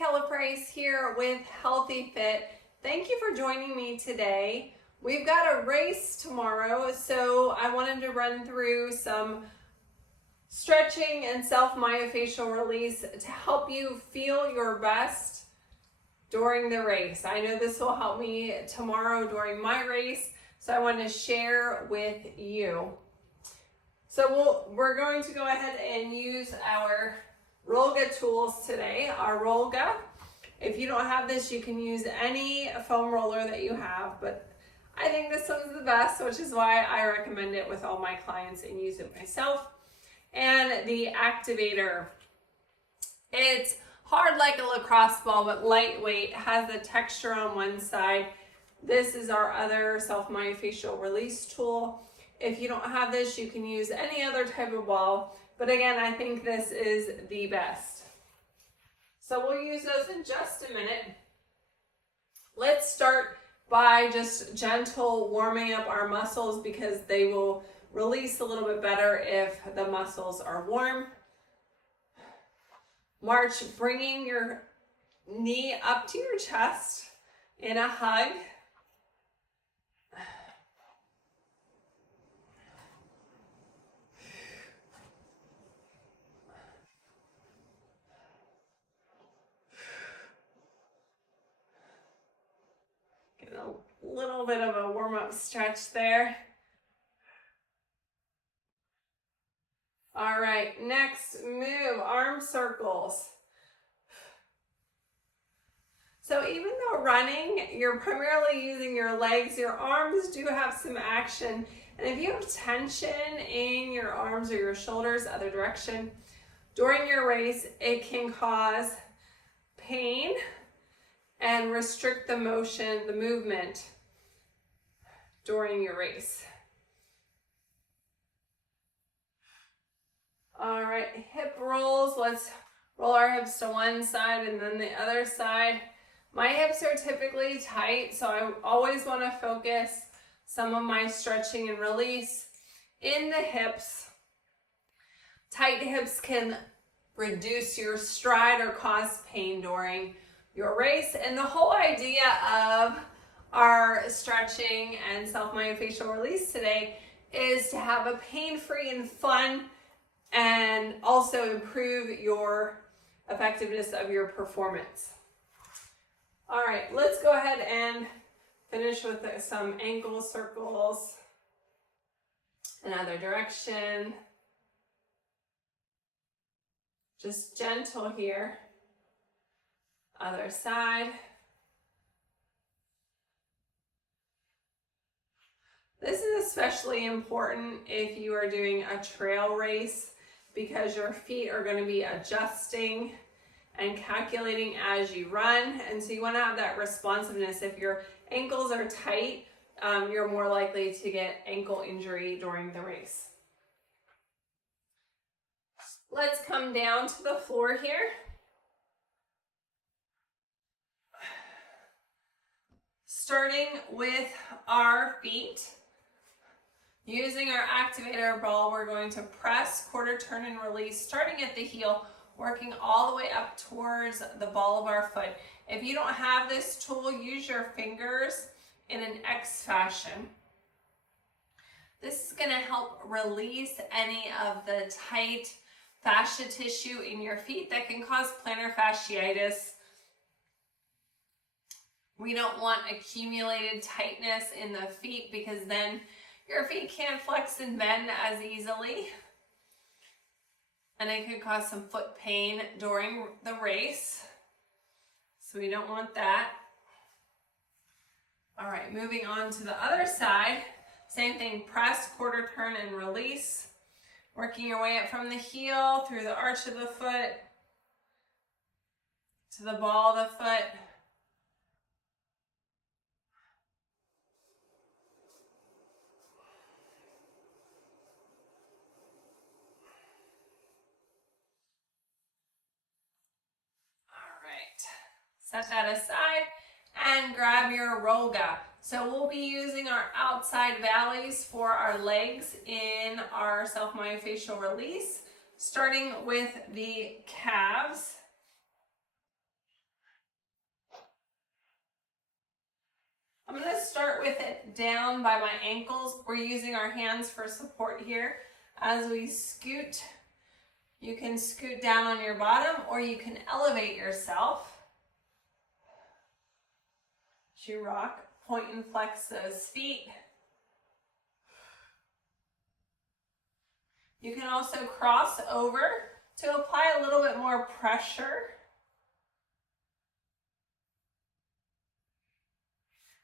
Price here with Healthy Fit. Thank you for joining me today. We've got a race tomorrow, so I wanted to run through some stretching and self-myofascial release to help you feel your best during the race. I know this will help me tomorrow during my race, so I want to share with you. So we're going to go ahead and use our Rolga tools today. Our Rolga, if you don't have this, you can use any foam roller that you have, but I think this one's the best, which is why I recommend it with all my clients and use it myself. And the activator, it's hard like a lacrosse ball, but lightweight, has the texture on one side. This is our other self-myofascial release tool. If you don't have this, you can use any other type of ball. But again, I think this is the best. So we'll use those in just a minute. Let's start by just gentle warming up our muscles because they will release a little bit better if the muscles are warm. March, bringing your knee up to your chest in a hug. Get a little bit of a warm-up stretch there. All right, next move, arm circles. So even though running, you're primarily using your legs, your arms do have some action. And if you have tension in your arms or your shoulders, other direction, during your race, it can cause pain and restrict the motion, the movement during your race. All right, hip rolls. Let's roll our hips to one side and then the other side. My hips are typically tight, so I always want to focus some of my stretching and release in the hips. Tight hips can reduce your stride or cause pain during your race. And the whole idea of our stretching and self-myofascial release today is to have a pain-free and fun and also improve your effectiveness of your performance. All right, let's go ahead and finish with some ankle circles. Another direction. Just gentle here. Other side. This is especially important if you are doing a trail race because your feet are going to be adjusting and calculating as you run. And so you want to have that responsiveness. If your ankles are tight, you're more likely to get ankle injury during the race. Let's come down to the floor here. Starting with our feet. Using our activator ball, we're going to press, quarter turn, and release, starting at the heel, working all the way up towards the ball of our foot. If you don't have this tool, use your fingers in an X fashion. This is going to help release any of the tight fascia tissue in your feet that can cause plantar fasciitis. We don't want accumulated tightness in the feet because then your feet can't flex and bend as easily. And it could cause some foot pain during the race. So we don't want that. All right, moving on to the other side. Same thing, press, quarter turn, and release. Working your way up from the heel, through the arch of the foot, to the ball of the foot. Set that aside and grab your Rolga. So we'll be using our outside valleys for our legs in our self-myofascial release, starting with the calves. with it down by my ankles. We're using our hands for support here. As we scoot, you can scoot down on your bottom or you can elevate yourself. As you rock, point and flex those feet. You can also cross over to apply a little bit more pressure.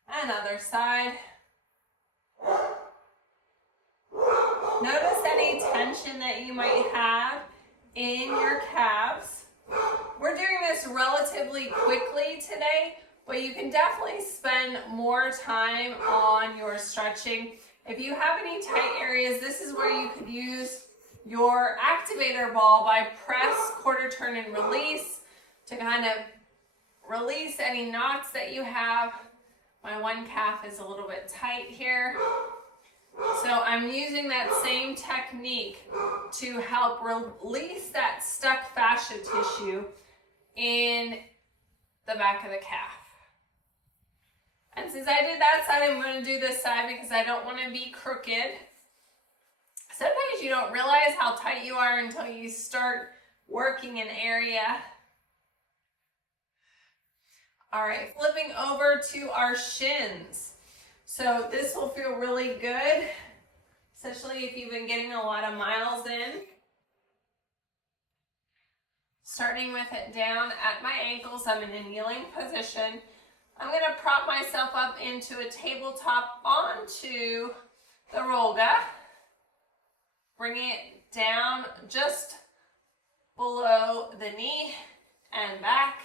And other side. Notice any tension that you might have in your calves. We're doing this relatively quickly today, but you can definitely spend more time on your stretching. If you have any tight areas, this is where you could use your activator ball by press, quarter turn, and release to kind of release any knots that you have. My one calf is a little bit tight here. So I'm using that same technique to help release that stuck fascia tissue in the back of the calf. And since I did that side, I'm going to do this side because I don't want to be crooked. Sometimes you don't realize how tight you are until you start working an area. All right, flipping over to our shins. So this will feel really good, especially if you've been getting a lot of miles in. Starting with it down at my ankles, I'm in a kneeling position. I'm going to prop myself up into a tabletop onto the rolga. Bringing it down just below the knee and back.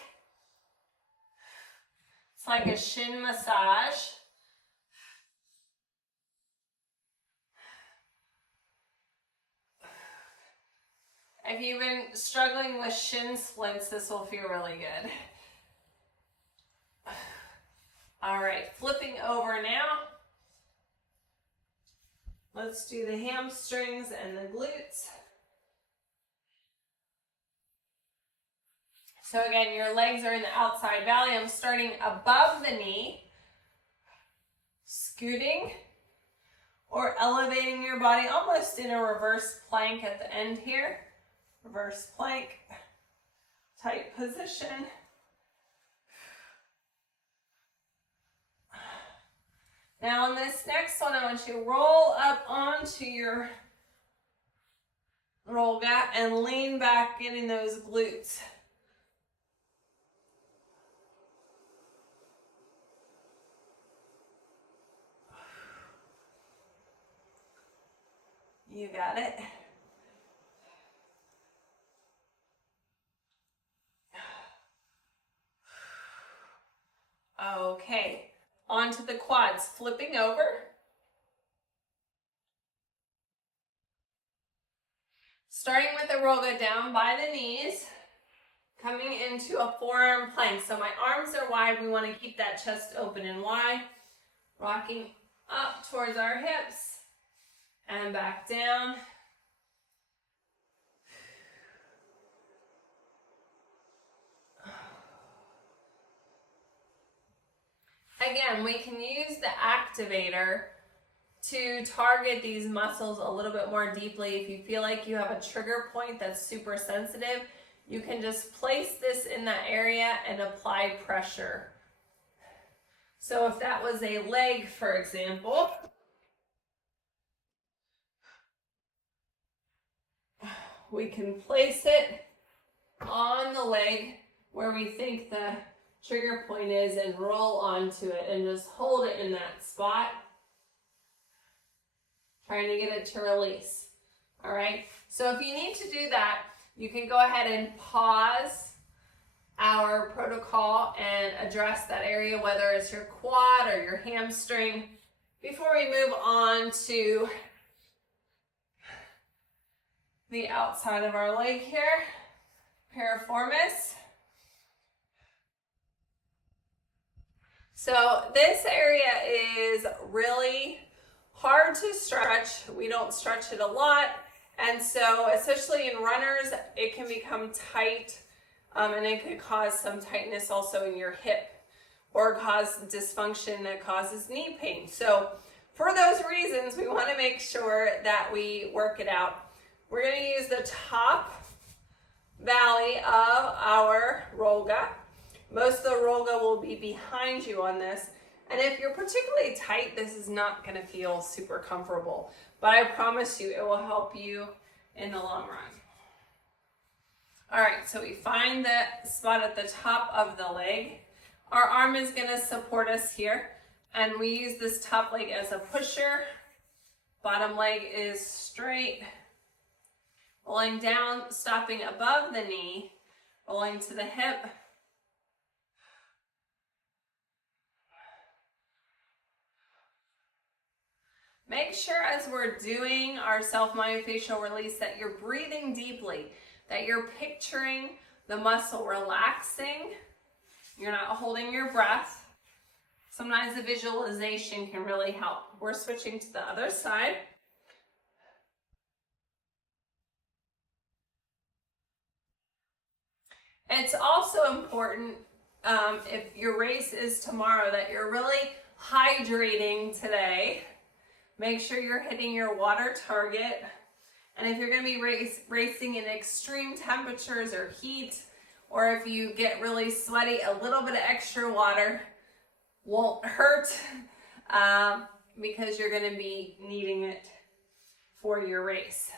It's like a shin massage. If you've been struggling with shin splints, this will feel really good. All right, flipping over now. Let's do the hamstrings and the glutes. So again, your legs are in the outside valley. I'm starting above the knee, scooting or elevating your body almost in a reverse plank at the end here. Reverse plank, tight position. Now on this next one, I want you to roll up onto your roll back and lean back, getting those glutes. You got it. Okay, onto the quads, flipping over. Starting with the roga down by the knees, coming into a forearm plank. So my arms are wide, we want to keep that chest open and wide. Rocking up towards our hips and back down. Again, we can use the activator to target these muscles a little bit more deeply. If you feel like you have a trigger point that's super sensitive, you can just place this in that area and apply pressure. So if that was a leg, for example, we can place it on the leg where we think the trigger point is and roll onto it and just hold it in that spot. Trying to get it to release. All right, so if you need to do that, you can go ahead and pause our protocol and address that area, whether it's your quad or your hamstring, before we move on to the outside of our leg here, piriformis. So this area is really hard to stretch. We don't stretch it a lot. And so especially in runners, it can become tight and it could cause some tightness also in your hip or cause dysfunction that causes knee pain. So for those reasons, we want to make sure that we work it out. We're going to use the top valley of our Rolga. Most of the Rolga will be behind you on this. And if you're particularly tight, this is not going to feel super comfortable. But I promise you, it will help you in the long run. All right, so we find the spot at the top of the leg. Our arm is going to support us here. And we use this top leg as a pusher. Bottom leg is straight. Rolling down, stopping above the knee. Rolling to the hip. Make sure as we're doing our self-myofascial release that you're breathing deeply, that you're picturing the muscle relaxing. You're not holding your breath. Sometimes the visualization can really help. We're switching to the other side. It's also important if your race is tomorrow that you're really hydrating today. Make sure you're hitting your water target. And if you're going to be racing in extreme temperatures or heat, or if you get really sweaty, a little bit of extra water won't hurt because you're going to be needing it for your race.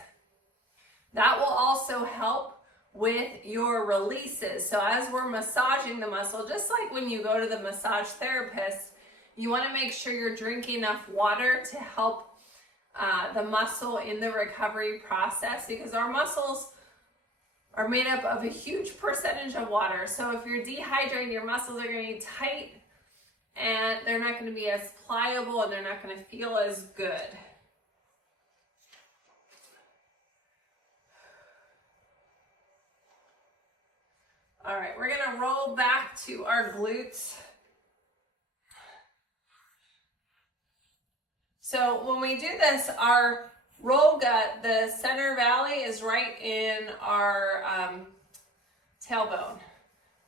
That will also help with your releases. So as we're massaging the muscle, just like when you go to the massage therapist, you want to make sure you're drinking enough water to help the muscle in the recovery process, because our muscles are made up of a huge percentage of water. So if you're dehydrated, your muscles are going to be tight and they're not going to be as pliable and they're not going to feel as good. All right, we're going to roll back to our glutes. So when we do this, our Rolga, the center valley is right in our tailbone.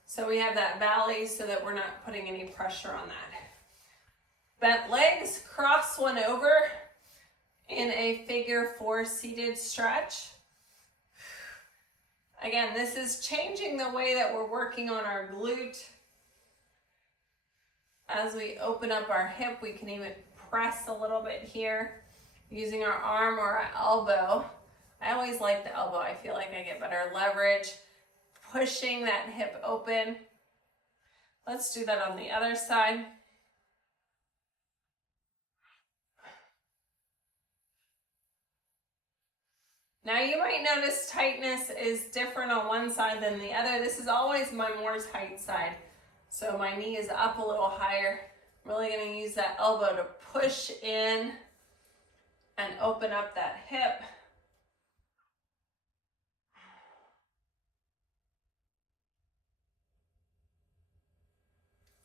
So we have that valley so that we're not putting any pressure on that. Bent legs, cross one over in a figure 4 seated stretch. Again, this is changing the way that we're working on our glute. As we open up our hip, we can even press a little bit here using our arm or our elbow. I always like the elbow. I feel like I get better leverage. Pushing that hip open. Let's do that on the other side. Now you might notice tightness is different on one side than the other. This is always my more tight side. So my knee is up a little higher. I'm really going to use that elbow to push in and open up that hip.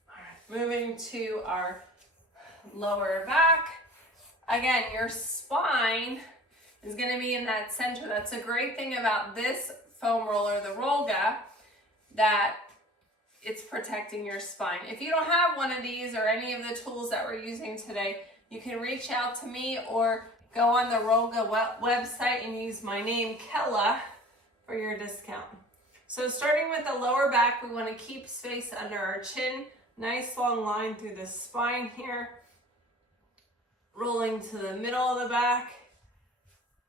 All right, moving to our lower back. Again, your spine is going to be in that center. That's a great thing about this foam roller, the Rolga, that it's protecting your spine. If you don't have one of these or any of the tools that we're using today, you can reach out to me or go on the Rolga website and use my name, Kella, for your discount. So starting with the lower back, we want to keep space under our chin. Nice long line through the spine here. Rolling to the middle of the back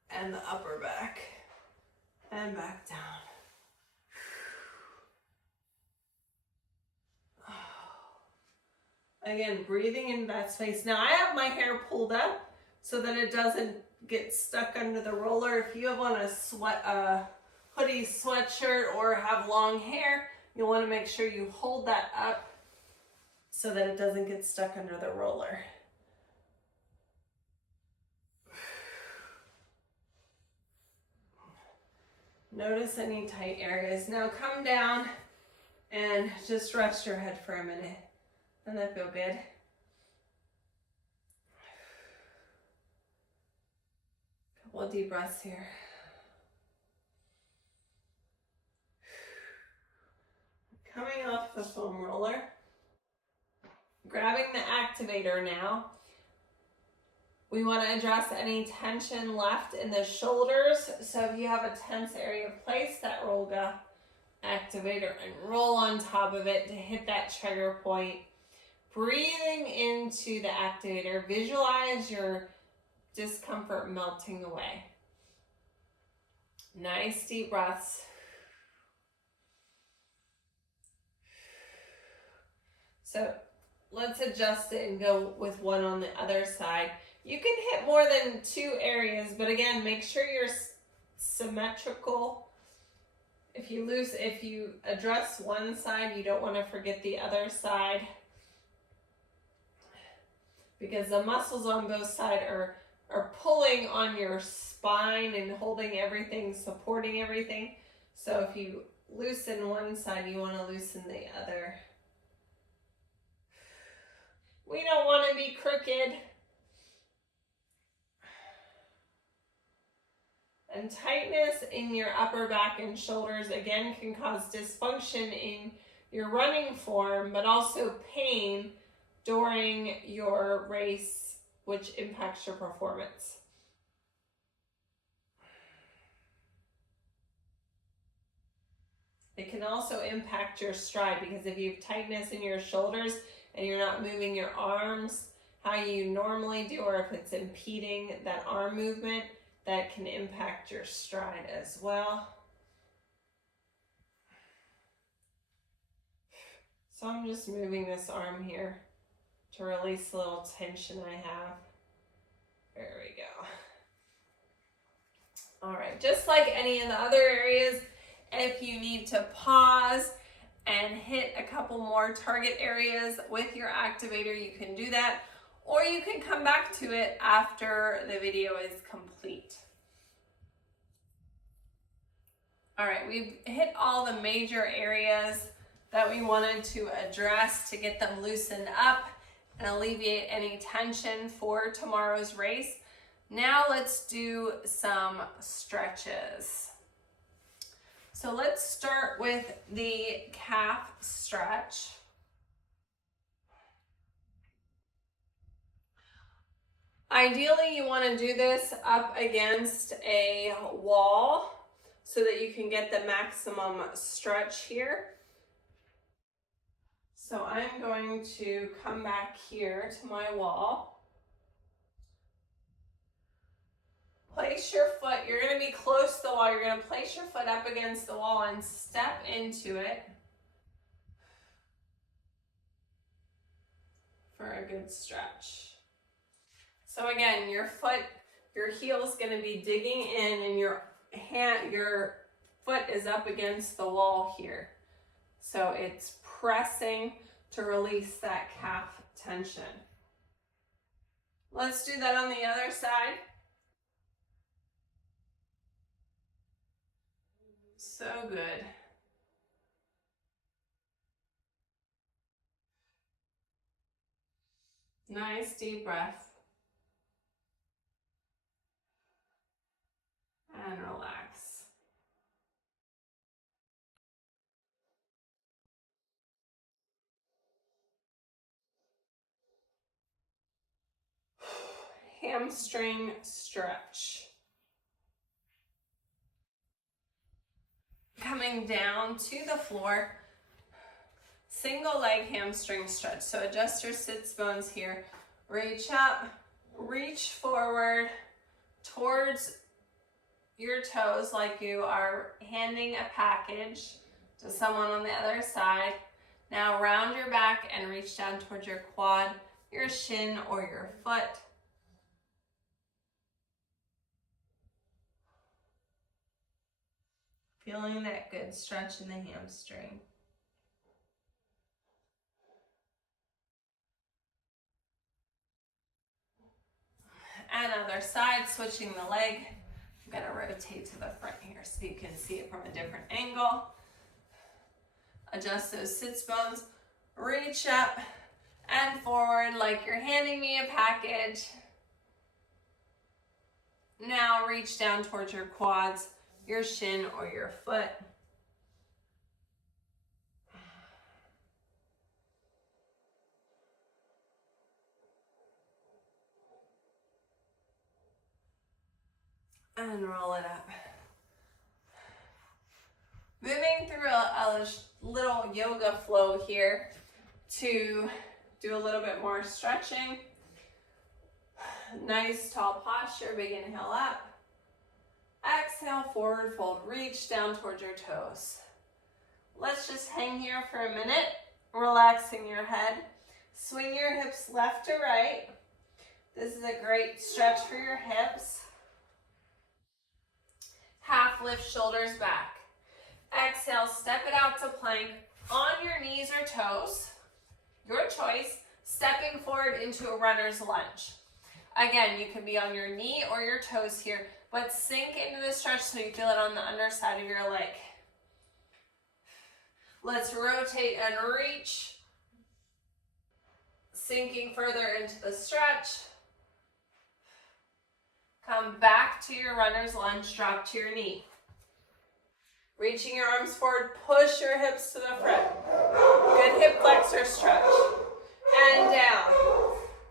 and the upper back and back down. Again, breathing in that space. Now I have my hair pulled up so that it doesn't get stuck under the roller. If you have on a hoodie sweatshirt or have long hair, you'll want to make sure you hold that up so that it doesn't get stuck under the roller. Notice any tight areas. Now come down and just rest your head for a minute. Doesn't that feel good? Couple of deep breaths here. Coming off the foam roller. Grabbing the activator now. We want to address any tension left in the shoulders. So if you have a tense area, place that Rolga activator and roll on top of it to hit that trigger point. Breathing into the activator, visualize your discomfort melting away. Nice deep breaths. So let's adjust it and go with one on the other side. You can hit more than 2 areas, but again, make sure you're symmetrical. If you address one side, you don't want to forget the other side, because the muscles on both sides are pulling on your spine and holding everything, supporting everything. So if you loosen one side, you want to loosen the other. We don't want to be crooked. And tightness in your upper back and shoulders, again, can cause dysfunction in your running form, but also pain during your race, which impacts your performance. It can also impact your stride, because if you have tightness in your shoulders and you're not moving your arms how you normally do, or if it's impeding that arm movement, that can impact your stride as well. So I'm just moving this arm here to release a little tension I have. There we go. All right, just like any of the other areas, if you need to pause and hit a couple more target areas with your activator, you can do that, or you can come back to it after the video is complete. All right, we've hit all the major areas that we wanted to address to get them loosened up and alleviate any tension for tomorrow's race. Now let's do some stretches. So let's start with the calf stretch. Ideally, you want to do this up against a wall so that you can get the maximum stretch here. So I'm going to come back here to my wall. Place your foot, you're going to be close to the wall, you're going to place your foot up against the wall and step into it for a good stretch. So again, your heel is going to be digging in, and your foot is up against the wall here. So it's pressing to release that calf tension. Let's do that on the other side. So good. Nice deep breath. And relax. Hamstring stretch. Coming down to the floor, single leg hamstring stretch. So adjust your sits bones here. Reach up, reach forward towards your toes like you are handing a package to someone on the other side. Now round your back and reach down towards your quad, your shin, or your foot. Feeling that good stretch in the hamstring. And other side, switching the leg. I'm going to rotate to the front here so you can see it from a different angle. Adjust those sits bones. Reach up and forward like you're handing me a package. Now reach down towards your quads, your shin, or your foot. and roll it up. Moving through a little yoga flow here to do a little bit more stretching. Nice tall posture, big inhale up. Exhale, forward fold, reach down towards your toes. Let's just hang here for a minute, relaxing your head. Swing your hips left to right. This is a great stretch for your hips. Half lift shoulders back. Exhale, step it out to plank on your knees or toes. Your choice, stepping forward into a runner's lunge. Again, you can be on your knee or your toes here, but sink into the stretch so you feel it on the underside of your leg. Let's rotate and reach. Sinking further into the stretch. Come back to your runner's lunge, drop to your knee. Reaching your arms forward, push your hips to the front. Good hip flexor stretch. And down.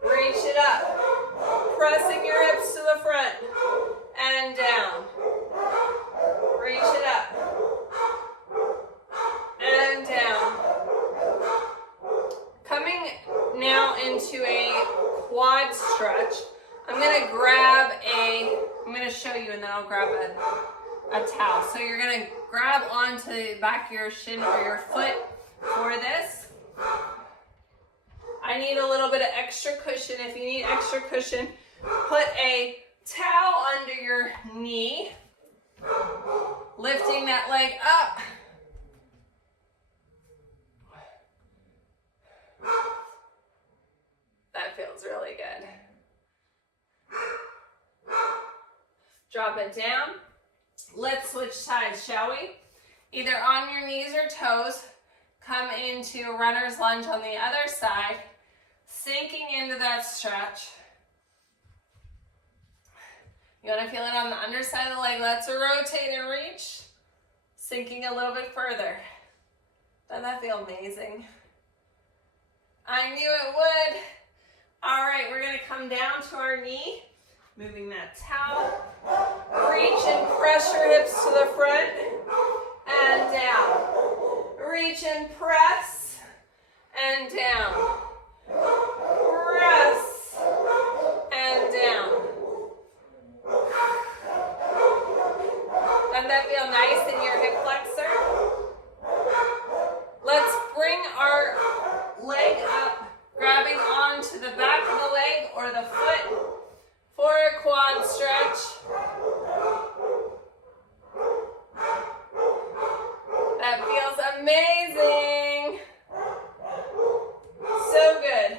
Reach it up. Pressing your hips to the front. And down. Reach it up. And down. Coming now into a quad stretch. I'm going to show you and then I'll grab a towel. So you're going to grab onto the back of your shin or your foot for this. I need a little bit of extra cushion. If you need extra cushion, put a towel under your knee, lifting that leg up. That feels really good. Drop it down. Let's switch sides, shall we? Either on your knees or toes, come into a runner's lunge on the other side, sinking into that stretch. You want to feel it on the underside of the leg. Let's rotate and reach, sinking a little bit further. Doesn't that feel amazing? I knew it would. All right, we're going to come down to our knee, moving that towel. Reach and press your hips to the front and down. Reach and press and down. Press and down. Doesn't that feel nice in your hip flexor? Let's bring our leg up, grabbing onto the back of the leg or the foot for a quad stretch. That feels amazing. So good.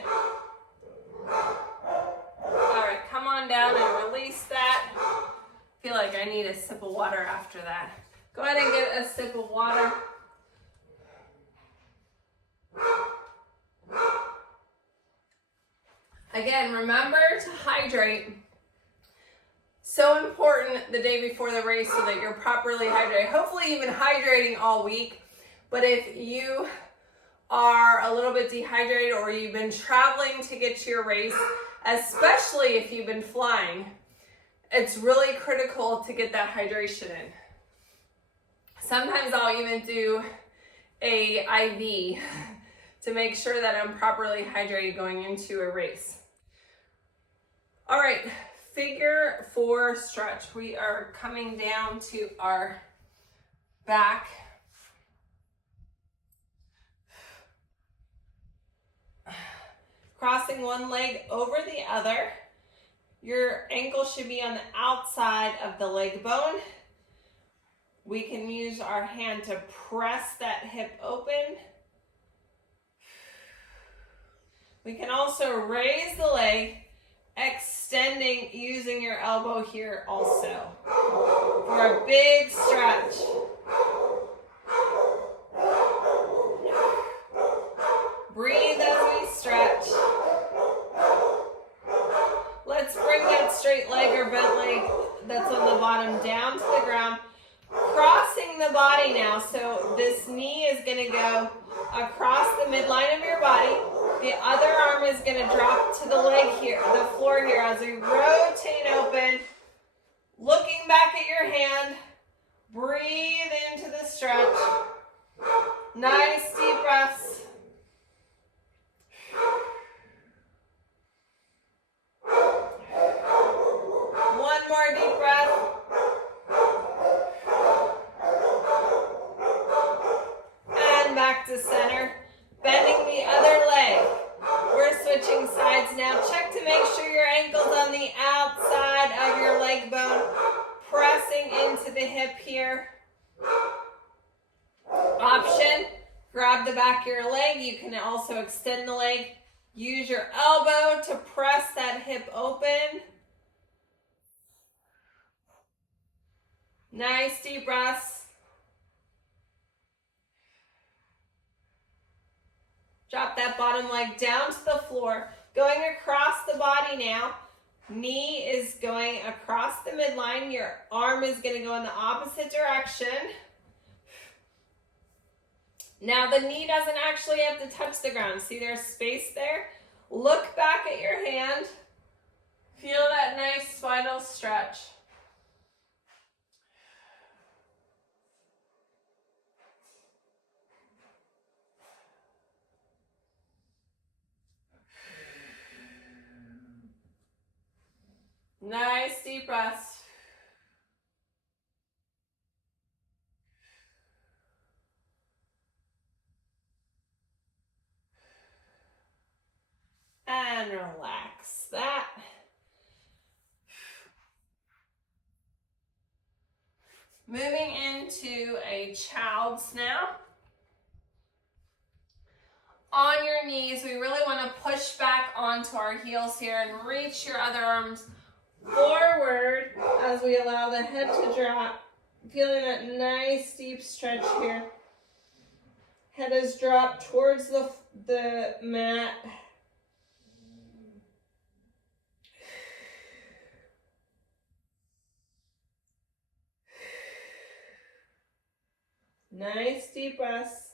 All right, come on down and release that. I feel like I need a sip of water after that. Go ahead and get a sip of water. Again, remember to hydrate. So important the day before the race so that you're properly hydrated. Hopefully you've been hydrating all week, but if you are a little bit dehydrated or you've been traveling to get to your race, especially if you've been flying, it's really critical to get that hydration in. Sometimes I'll even do a IV to make sure that I'm properly hydrated going into a race. All right, figure 4 stretch. We are coming down to our back. Crossing one leg over the other. Your ankle should be on the outside of the leg bone. We can use our hand to press that hip open. We can also raise the leg, extending using your elbow here also for a big stretch. Breathe as we stretch. Let's bring that straight leg or bent leg that's on the bottom down to the ground. Crossing the body now. So this knee is going to go across the midline of your body. The other arm is going to drop to the leg here, the floor here, as we rotate open Looking back at your hand, breathe into the stretch. Nice deep breaths. One more deep breath. And back to center. Bending the other leg. We're switching sides now. Check to make sure your ankle's on the outside of your leg bone. Pressing into the hip here. Option, grab the back of your leg. You can also extend the leg. Use your elbow to press that hip open. Nice deep breaths. Drop that bottom leg down to the floor. Going across the body now. Knee is going across the midline. Your arm is going to go in the opposite direction. Now the knee doesn't actually have to touch the ground. See, there's space there. Look back at your hand. Feel that nice spinal stretch. Nice deep breaths. And relax that. Moving into a child's now. On your knees, we really want to push back onto our heels here and reach your other arms forward as we allow the head to drop. Feeling that nice deep stretch here. Head is dropped towards the mat. Nice deep breaths.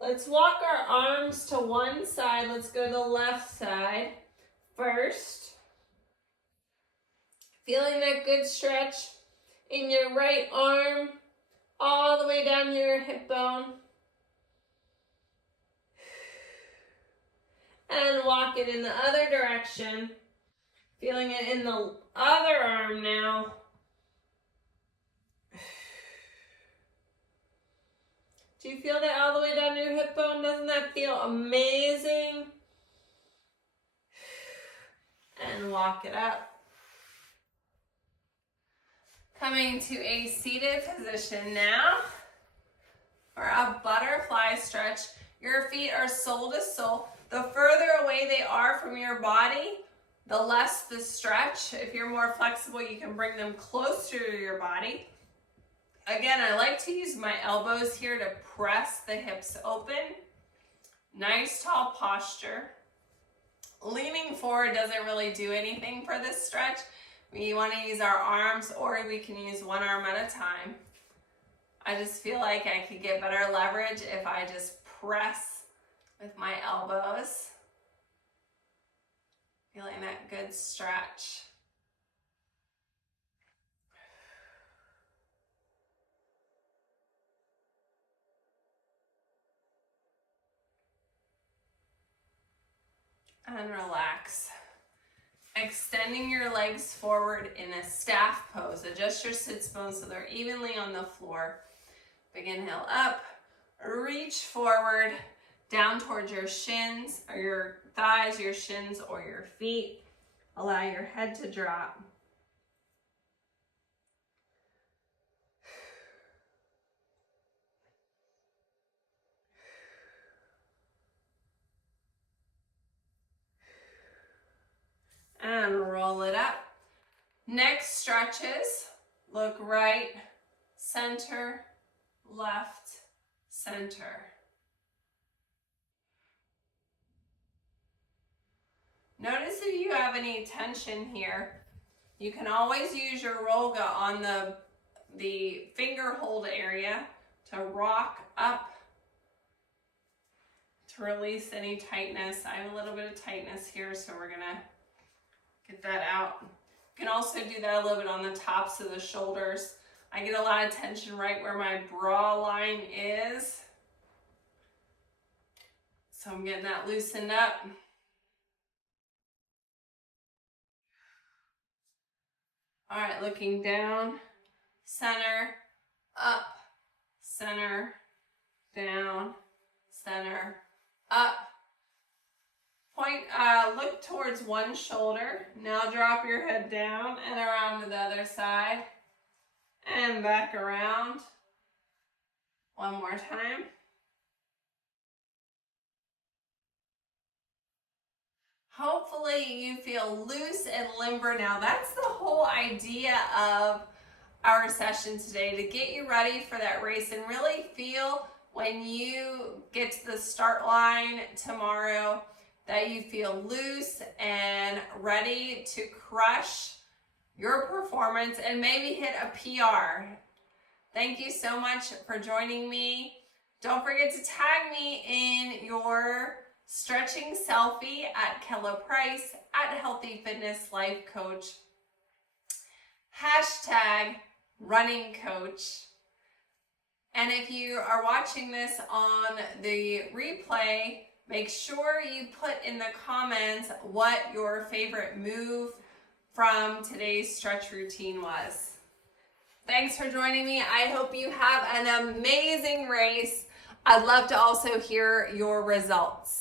Let's walk our arms to one side. Let's go to the left side first. Feeling that good stretch in your right arm, all the way down to your hip bone. And walk it in the other direction. Feeling it in the other arm now. Do you feel that all the way down your hip bone? Doesn't that feel amazing? And walk it up. Coming to a seated position now for a butterfly stretch. Your feet are sole to sole. The further away they are from your body, the less the stretch. If you're more flexible, you can bring them closer to your body. Again, I like to use my elbows here to press the hips open. Nice tall posture. Leaning forward doesn't really do anything for this stretch. We want to use our arms, or we can use one arm at a time. I just feel like I could get better leverage if I just press with my elbows. Feeling that good stretch. And relax. Extending your legs forward in a staff pose. Adjust your sits bones so they're evenly on the floor. Big inhale up. Reach forward down towards your shins or your thighs, your shins, or your feet. Allow your head to drop. And roll it up. Next stretches. Look right, center, left, center. Notice if you have any tension here. You can always use your roga on the finger hold area to rock up to release any tightness. I have a little bit of tightness here, so we're gonna get that out. You can also do that a little bit on the tops of the shoulders. I get a lot of tension right where my bra line is. So I'm getting that loosened up. All right, looking down, center, up, center, down, center, up. Point, look towards one shoulder. Now drop your head down and around to the other side. And back around. One more time. Hopefully you feel loose and limber now. That's the whole idea of our session today, to get you ready for that race and really feel when you get to the start line tomorrow that you feel loose and ready to crush your performance and maybe hit a PR. Thank you so much for joining me. Don't forget to tag me in your stretching selfie at Kella Price, at Healthy Fitness Life Coach, hashtag running coach. And if you are watching this on the replay, make sure you put in the comments what your favorite move from today's stretch routine was. Thanks for joining me. I hope you have an amazing race. I'd love to also hear your results.